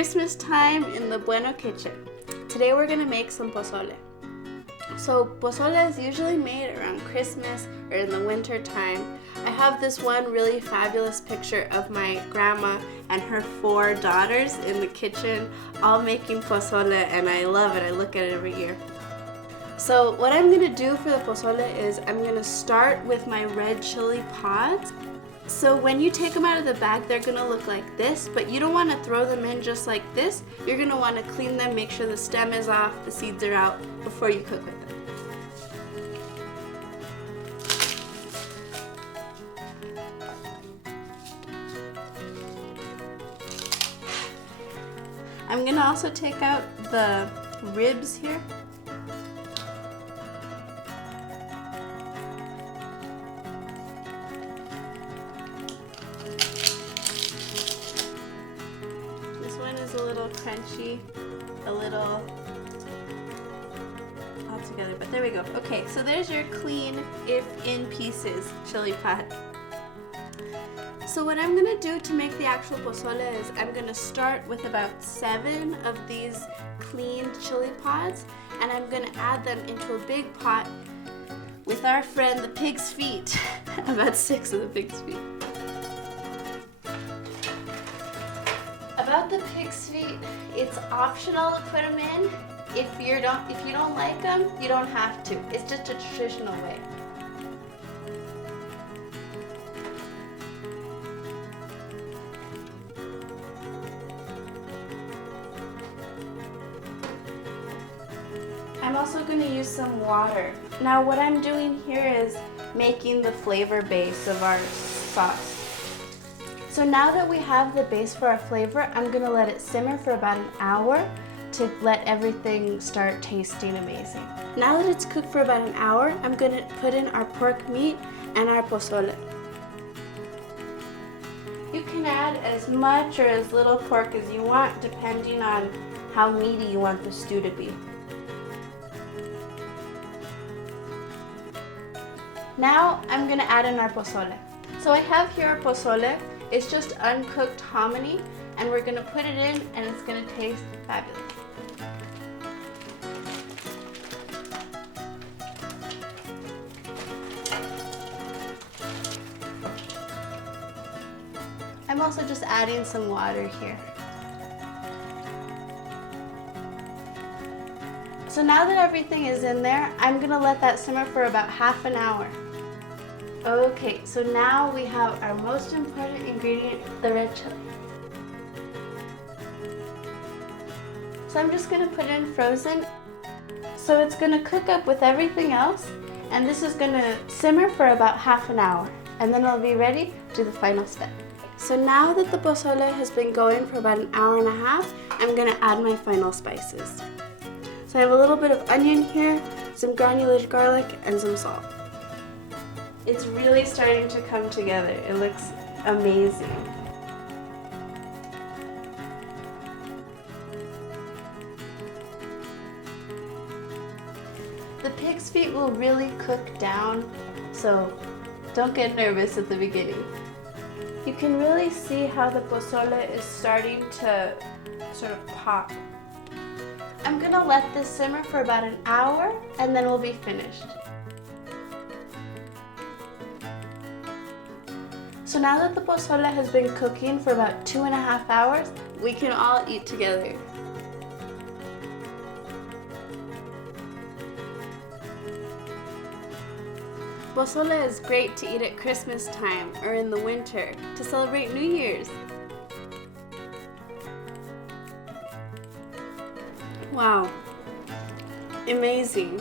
Christmas time in the Bueno Kitchen. Today we're gonna make some pozole. So pozole is usually made around Christmas or in the winter time. I have this one really fabulous picture of my grandma and her 4 daughters in the kitchen all making pozole, and I love it. I look at it every year. So what I'm gonna do for the pozole is I'm gonna start with my red chili pods. So when you take them out of the bag, they're gonna look like this, but you don't wanna throw them in just like this. You're gonna wanna clean them, make sure the stem is off, the seeds are out before you cook with them. I'm gonna also take out the ribs here. This one is a little crunchy, a little all together, but there we go. Okay, so there's your clean, if in pieces, chili pod. So what I'm gonna do to make the actual pozole is I'm gonna start with about 7 of these cleaned chili pods, and I'm gonna add them into a big pot with our friend the pig's feet. About 6 of the pig's feet. About the pig's feet, it's optional to put them in. If you don't like them, you don't have to. It's just a traditional way. I'm also going to use some water. Now what I'm doing here is making the flavor base of our sauce. So now that we have the base for our flavor, I'm going to let it simmer for about an hour to let everything start tasting amazing. Now that it's cooked for about an hour, I'm going to put in our pork meat and our pozole. You can add as much or as little pork as you want depending on how meaty you want the stew to be. Now I'm going to add in our pozole. So I have here our pozole. It's just uncooked hominy, and we're going to put it in and it's going to taste fabulous. I'm also just adding some water here. So now that everything is in there, I'm going to let that simmer for about half an hour. Okay, so now we have our most important ingredient, the red chili. So I'm just going to put it in frozen. So it's going to cook up with everything else, and this is going to simmer for about half an hour, and then it'll be ready to do the final step. So now that the pozole has been going for about an hour and a half, I'm going to add my final spices. So I have a little bit of onion here, some granulated garlic, and some salt. It's really starting to come together. It looks amazing. The pig's feet will really cook down, so don't get nervous at the beginning. You can really see how the pozole is starting to sort of pop. I'm gonna let this simmer for about an hour and then we'll be finished. So now that the pozole has been cooking for about 2.5 hours, we can all eat together. Pozole is great to eat at Christmas time or in the winter to celebrate New Year's. Wow, amazing.